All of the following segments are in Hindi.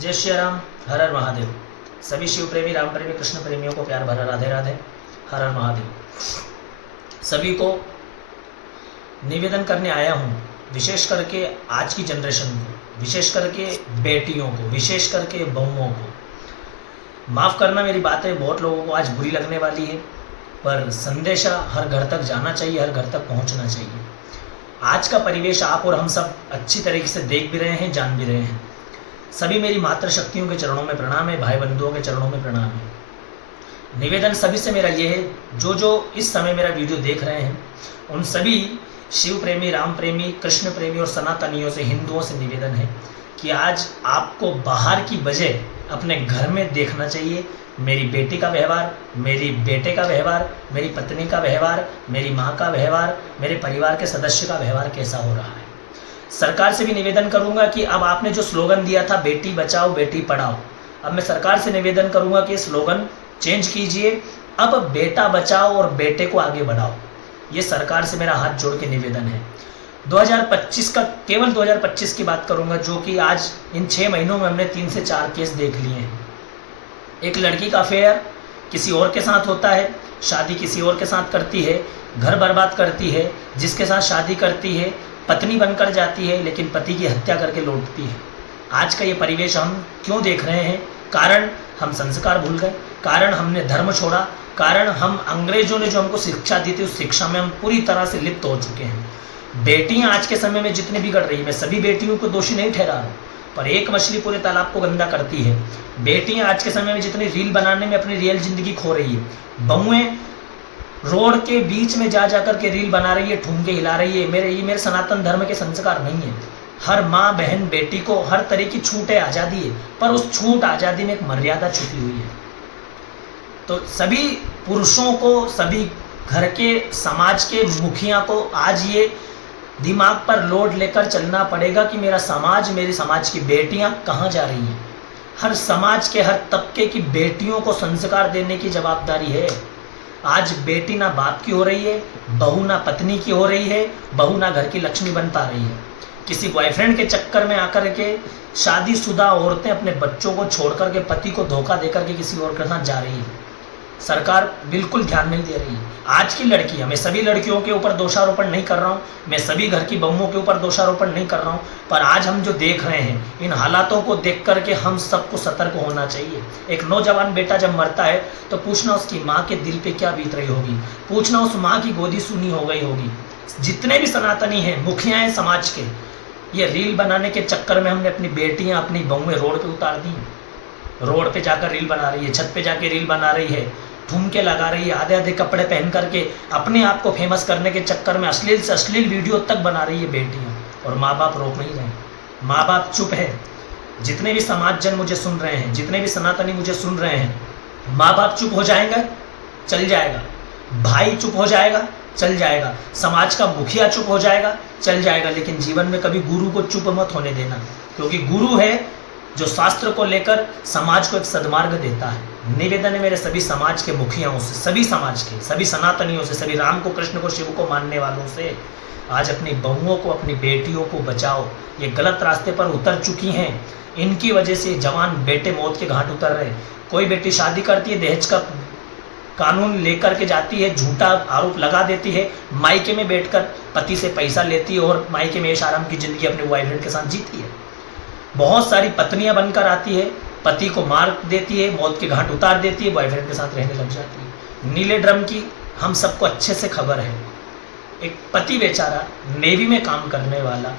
जय श्री राम, हर हर महादेव। सभी शिव प्रेमी, राम प्रेमी, कृष्ण प्रेमियों को प्यार भरा राधे राधे, हर हर महादेव। सभी को निवेदन करने आया हूँ, विशेष करके आज की जनरेशन को, विशेष करके बेटियों को, विशेष करके बहुओं को। माफ़ करना, मेरी बातें बहुत लोगों को आज बुरी लगने वाली है, पर संदेशा हर घर तक जाना चाहिए, हर घर तक पहुँचना चाहिए। आज का परिवेश आप और हम सब अच्छी तरीके से देख भी रहे हैं, जान भी रहे हैं। सभी मेरी मातृशक्तियों के चरणों में प्रणाम है, भाई बंधुओं के चरणों में प्रणाम है। निवेदन सभी से मेरा ये है, जो इस समय मेरा वीडियो देख रहे हैं, उन सभी शिव प्रेमी, राम प्रेमी, कृष्ण प्रेमी और सनातनियों से, हिंदुओं से निवेदन है कि आज आपको बाहर की बजाय अपने घर में देखना चाहिए मेरी बेटी का व्यवहार, मेरी बेटे का व्यवहार, मेरी पत्नी का व्यवहार, मेरी माँ का व्यवहार, मेरे परिवार के सदस्य का व्यवहार कैसा हो रहा है। सरकार से भी निवेदन करूंगा कि अब आपने जो स्लोगन दिया था बेटी बचाओ बेटी पढ़ाओ, अब मैं सरकार से निवेदन करूंगा कि स्लोगन चेंज कीजिए, अब बेटा बचाओ और बेटे को आगे बढ़ाओ। ये सरकार से मेरा हाथ जोड़ के निवेदन है। 2025 का, केवल 2025 की बात करूंगा, जो कि आज इन 6 महीनों में हमने 3 से 4 केस देख लिए हैं। एक लड़की का अफेयर किसी और के साथ होता है, शादी किसी और के साथ करती है, घर बर्बाद करती है, जिसके साथ शादी करती है पत्नी बनकर जाती है, लेकिन पति की हत्या करके लौटती है। आज का ये परिवेश हम क्यों देख रहे हैं? कारण हम संस्कार भूल गए, कारण हमने धर्म छोड़ा, कारण हम अंग्रेजों ने जो हमको शिक्षा दी थी उस शिक्षा में हम पूरी तरह से लिप्त हो चुके हैं। बेटियां आज के समय में जितनी बिगड़ रही है, मैं सभी बेटियों को दोषी नहीं ठहरा रहा, पर एक मछली पूरे तालाब को गंदा करती है। बेटियां आज के समय में जितनी रील बनाने में अपनी रियल जिंदगी खो रही है, बहुएं रोड के बीच में जा कर के रील बना रही है, ठुमके हिला रही है। ये मेरे सनातन धर्म के संस्कार नहीं है। हर माँ बहन बेटी को हर तरह की छूट है, आज़ादी है, पर उस छूट आज़ादी में एक मर्यादा छुपी हुई है। तो सभी पुरुषों को, सभी घर के समाज के मुखिया को आज ये दिमाग पर लोड लेकर चलना पड़ेगा कि मेरा समाज, मेरे समाज की बेटियां कहाँ जा रही हैं। हर समाज के हर तबके की बेटियों को संस्कार देने की जवाबदारी है। आज बेटी ना बाप की हो रही है, बहू ना पत्नी की हो रही है, बहू ना घर की लक्ष्मी बन पा रही है। किसी बॉयफ्रेंड के चक्कर में आकर के शादीशुदा औरतें अपने बच्चों को छोड़ करके, पति को धोखा देकर के किसी और के साथ जा रही है। सरकार बिल्कुल ध्यान नहीं दे रही है। आज की लड़कियां, मैं सभी लड़कियों के ऊपर दोषारोपण नहीं कर रहा हूं, मैं सभी घर की बहुओं के ऊपर दोषारोपण नहीं कर रहा हूं, पर आज हम जो देख रहे हैं, इन हालातों को देख करके हम सबको सतर्क होना चाहिए। एक नौजवान बेटा जब मरता है तो पूछना उसकी माँ के दिल पे क्या बीत रही होगी, पूछना उस माँ की गोदी सुनी हो गई होगी। जितने भी सनातनी हैं, मुखिया हैं समाज के, ये रील बनाने के चक्कर में हमने अपनी बेटियां, अपनी बहुएं रोड पे उतार दी। रोड पे जाकर रील बना रही है, छत पे जाके रील बना रही है, ठुमके लगा रही है, आधे आधे कपड़े पहन करके अपने आप को फेमस करने के चक्कर में अश्लील से अश्लील वीडियो तक बना रही है बेटियां, और माँ बाप रोक नहीं रहे। माँ बाप चुप है। जितने भी समाजजन मुझे सुन रहे हैं, जितने भी सनातनी मुझे सुन रहे हैं, माँ बाप चुप हो जाएंगे, चल जाएगा। भाई चुप हो जाएगा, चल जाएगा। समाज का मुखिया चुप हो जाएगा, चल जाएगा। लेकिन जीवन में कभी गुरु को चुप मत होने देना, क्योंकि गुरु है जो शास्त्र को लेकर समाज को एक सद्मार्ग देता है। निवेदन है मेरे सभी समाज के मुखियाओं से, सभी समाज के, सभी सनातनियों से, सभी राम को, कृष्ण को, शिव को मानने वालों से, आज अपनी बहुओं को, अपनी बेटियों को बचाओ। ये गलत रास्ते पर उतर चुकी हैं, इनकी वजह से जवान बेटे मौत के घाट उतर रहे। कोई बेटी शादी करती है, दहेज का कानून लेकर के जाती है, झूठा आरोप लगा देती है, मायके में बैठकर पति से पैसा लेती है और मायके में ऐश आराम की जिंदगी अपने बॉयफ्रेंड के साथ जीती है। बहुत सारी पत्नियां बनकर आती है, पति को मार देती है, मौत के घाट उतार देती है, बॉयफ्रेंड के साथ रहने लग जाती है। नीले ड्रम की हम सबको अच्छे से खबर है। एक पति बेचारा नेवी में काम करने वाला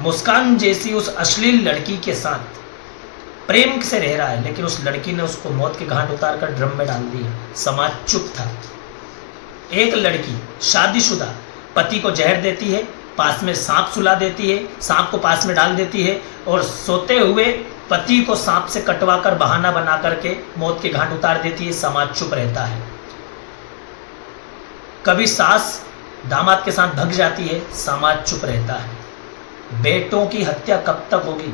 मुस्कान जैसी उस अश्लील लड़की के साथ प्रेम से रह रहा है, लेकिन उस लड़की ने उसको मौत के घाट उतार कर ड्रम में डाल दिया। समाज चुप था। एक लड़की शादीशुदा पति को जहर देती है, पास में सांप सुला देती है, सांप को पास में डाल देती है और सोते हुए पति को सांप से कटवाकर बहाना बना करके मौत के घाट उतार देती है। समाज चुप रहता है। कभी सास दामाद के साथ भग जाती है, समाज चुप रहता है। बेटों की हत्या कब तक होगी?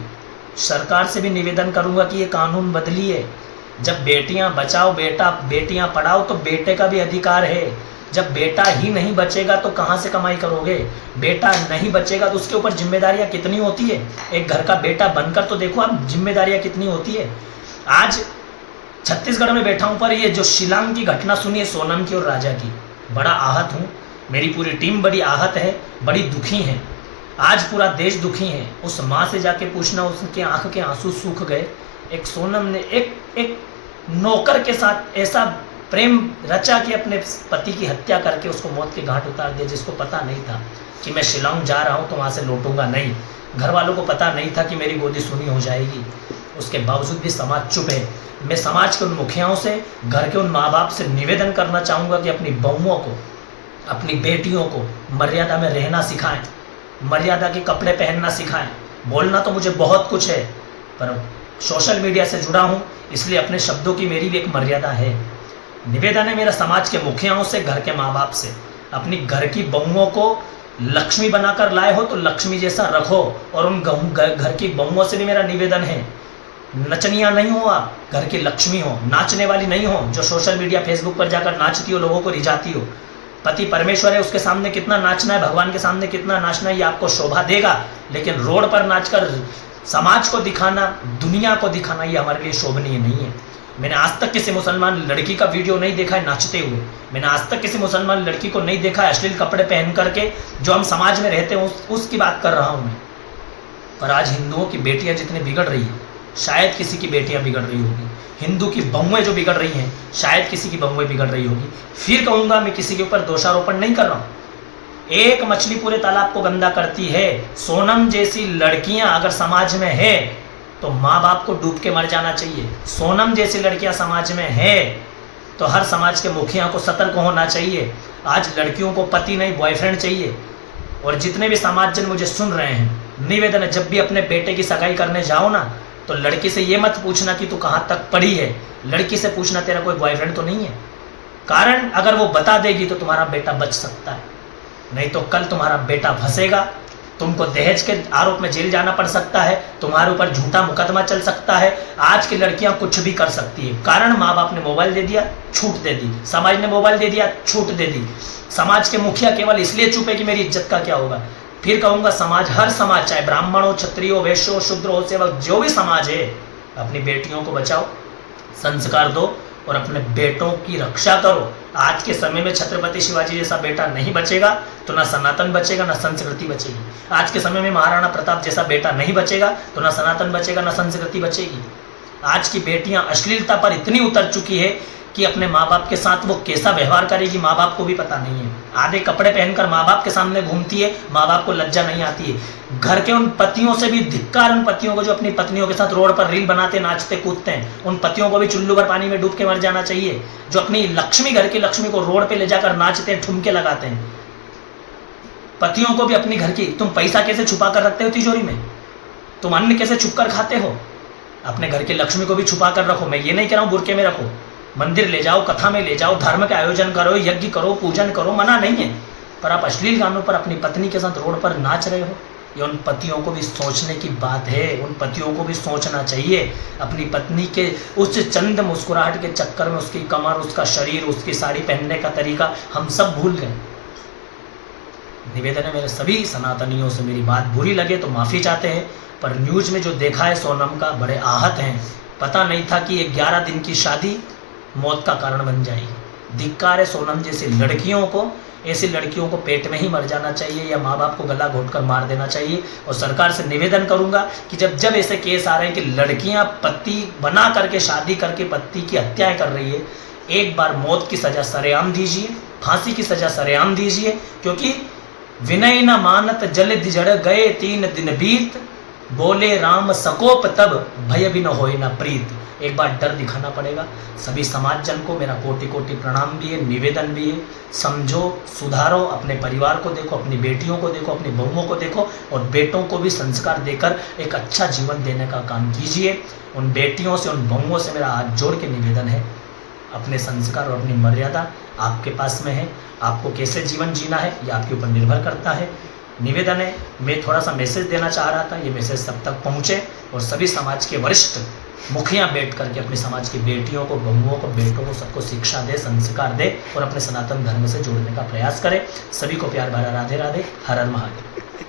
सरकार से भी निवेदन करूंगा कि ये कानून बदलिए। जब बेटियां बचाओ बेटा, बेटियां पढ़ाओ, तो बेटे का भी अधिकार है। जब बेटा ही नहीं बचेगा तो कहाँ से कमाई करोगे? बेटा नहीं बचेगा तो उसके ऊपर जिम्मेदारियां कितनी होती है। एक घर का बेटा बनकर तो देखो आप, जिम्मेदारियां कितनी होती है। आज छत्तीसगढ़ में बैठा हूं, पर ये जो शिलांग की घटना सुनी है सोनम की और राजा की, बड़ा आहत हूं। मेरी पूरी टीम बड़ी आहत है, बड़ी दुखी है। आज पूरा देश दुखी है। उस माँ से जाके पूछना, उसके आंख के आंसू सूख गए। एक सोनम ने एक नौकर के साथ ऐसा प्रेम रचा कि अपने पति की हत्या करके उसको मौत के घाट उतार दिया, जिसको पता नहीं था कि मैं शिलांग जा रहा हूँ तो वहाँ से लौटूंगा नहीं। घर वालों को पता नहीं था कि मेरी गोदी सुनी हो जाएगी। उसके बावजूद भी समाज चुप है। मैं समाज के उन मुखियाओं से, घर के उन माँ बाप से निवेदन करना चाहूँगा कि अपनी बहुओं को, अपनी बेटियों को मर्यादा में रहना सिखाएं, मर्यादा के कपड़े पहनना सिखाएं। बोलना तो मुझे बहुत कुछ है, पर सोशल मीडिया से जुड़ा हूँ, इसलिए अपने शब्दों की मेरी भी एक मर्यादा है। निवेदन है मेरा समाज के मुखियाओं से, घर के माँ बाप से, अपनी घर की बहुओं को लक्ष्मी बनाकर लाए हो तो लक्ष्मी जैसा रखो। और उन घर की बहुओं से भी मेरा निवेदन है, नचनिया नहीं हो आप, घर की लक्ष्मी हो, नाचने वाली नहीं हो, जो सोशल मीडिया फेसबुक पर जाकर नाचती हो, लोगों को रिझाती हो। पति परमेश्वर है, उसके सामने कितना नाचना है, भगवान के सामने कितना नाचना है, ये आपको शोभा देगा। लेकिन रोड पर नाचकर समाज को दिखाना, दुनिया को दिखाना, ये हमारे लिए शोभनीय नहीं है। मैंने आज तक किसी मुसलमान लड़की का वीडियो नहीं देखा है नाचते हुए। मैंने आज तक किसी मुसलमान लड़की को नहीं देखा है अश्लील कपड़े पहन करके। जो हम समाज में रहते हैं उसकी बात कर रहा हूँ मैं। पर आज हिंदुओं की बेटियां जितनी बिगड़ रही है, शायद किसी की बेटियां बिगड़ रही होगी। हिंदू की बहुएं जो बिगड़ रही हैं, शायद किसी की बहुएं बिगड़ रही होगी। फिर कहूँगा, मैं किसी के ऊपर दोषारोपण नहीं कर रहा हूँ। एक मछली पूरे तालाब को गंदा करती है। सोनम जैसी लड़कियां अगर समाज में है तो माँ बाप को डूब के मर जाना चाहिए। सोनम जैसी लड़कियां समाज में है तो हर समाज के मुखिया को सतर्क होना चाहिए। आज लड़कियों को पति नहीं, बॉयफ्रेंड चाहिए। और जितने भी समाजजन मुझे सुन रहे हैं, निवेदन है, जब भी अपने बेटे की सगाई करने जाओ ना, तो लड़की से ये मत पूछना कि तू कहाँ तक पढ़ी है। लड़की से पूछना तेरा कोई बॉयफ्रेंड तो नहीं है। कारण अगर वो बता देगी तो तुम्हारा बेटा बच सकता है, नहीं तो कल तुम्हारा बेटा फंसेगा। तुमको दहेज के आरोप में जेल जाना पड़ सकता है, तुम्हारे ऊपर झूठा मुकदमा चल सकता है। आज की लड़कियां कुछ भी कर सकती है। कारण माँ बाप ने मोबाइल दे दिया, छूट दे दी। समाज ने मोबाइल दे दिया, छूट दे दी। समाज के मुखिया केवल इसलिए चुप है कि मेरी इज्जत का क्या होगा। फिर कहूंगा, समाज, हर समाज, चाहे ब्राह्मण हो, क्षत्रिय हो, वैश्य हो, शूद्र हो, सेवक, जो भी समाज है, अपनी बेटियों को बचाओ, संस्कार दो और अपने बेटों की रक्षा करो। आज के समय में छत्रपति शिवाजी जैसा बेटा नहीं बचेगा तो ना सनातन बचेगा, ना संस्कृति बचेगी। आज के समय में महाराणा प्रताप जैसा बेटा नहीं बचेगा तो ना सनातन बचेगा, ना संस्कृति बचेगी। आज की बेटियां अश्लीलता पर इतनी उतर चुकी है कि अपने माँ बाप के साथ वो कैसा व्यवहार करेगी माँ बाप को भी पता नहीं है। आधे कपड़े पहनकर माँ बाप के सामने घूमती है, माँ बाप को लज्जा नहीं आती है। घर के उन पतियों से भी धिक्कार, उन पतियों को जो अपनी पत्नियों के साथ रोड पर रील बनाते, नाचते, कूदते हैं। उन पतियों को भी चुल्लू भर पानी में डूब के मर जाना चाहिए, जो अपनी लक्ष्मी, घर की लक्ष्मी को रोड पे ले जाकर नाचते हैं, ठुमके लगाते हैं। पतियों को भी अपनी घर की, तुम पैसा कैसे छुपा कर रखते हो तिजोरी में, तुम अन्न कैसे छुप कर खाते हो, अपने घर की लक्ष्मी को भी छुपा कर रखो। मैं ये नहीं कह रहा हूँ बुरके में रखो, मंदिर ले जाओ, कथा में ले जाओ, धर्म का आयोजन करो, यज्ञ करो, पूजन करो, मना नहीं है। पर आप अश्लील गानों पर अपनी पत्नी के साथ रोड पर नाच रहे हो, ये उन पतियों को भी सोचने की बात है। उन पतियों को भी सोचना चाहिए। अपनी पत्नी के उस चंद मुस्कुराहट के चक्कर में उसकी कमर, उसका शरीर, उसकी साड़ी पहनने का तरीका हम सब भूल गए। निवेदन है मेरे सभी सनातनियों से, मेरी बात बुरी लगे तो माफ़ी चाहते हैं, पर न्यूज में जो देखा है सोनम का, बड़े आहत हैं। पता नहीं था कि 11 दिन की शादी मौत का कारण बन जाएगी। धिक्कार है सोनम जैसी लड़कियों को। ऐसी लड़कियों को पेट में ही मर जाना चाहिए या माँ बाप को गला घोंटकर मार देना चाहिए। और सरकार से निवेदन करूंगा कि जब जब ऐसे केस आ रहे हैं कि लड़कियां पति बना करके, शादी करके पति की हत्याएं कर रही है, एक बार मौत की सजा सरेआम दीजिए, फांसी की सजा सरेआम दीजिए। क्योंकि विनय न मानत जल जड़ गए 3 दिन बीत, बोले राम सकोप तब भय भी न होए न प्रीत। एक बार डर दिखाना पड़ेगा। सभी समाजजन को मेरा कोटि कोटि प्रणाम भी है, निवेदन भी है। समझो, सुधारो, अपने परिवार को देखो, अपनी बेटियों को देखो, अपनी बहुओं को देखो और बेटों को भी संस्कार देकर एक अच्छा जीवन देने का काम कीजिए। उन बेटियों से, उन बहुओं से मेरा हाथ जोड़ के निवेदन है, अपने संस्कार और अपनी मर्यादा आपके पास में है। आपको कैसे जीवन जीना है ये आपके ऊपर निर्भर करता है। निवेदन है, मैं थोड़ा सा मैसेज देना चाह रहा था, ये मैसेज सब तक पहुँचे और सभी समाज के वरिष्ठ मुखिया बैठ करके अपने समाज की बेटियों को, बहुओं को, बेटों को सबको शिक्षा दे, संस्कार दे और अपने सनातन धर्म से जोड़ने का प्रयास करे। सभी को प्यार भरा राधे राधे, हर हर महादेव।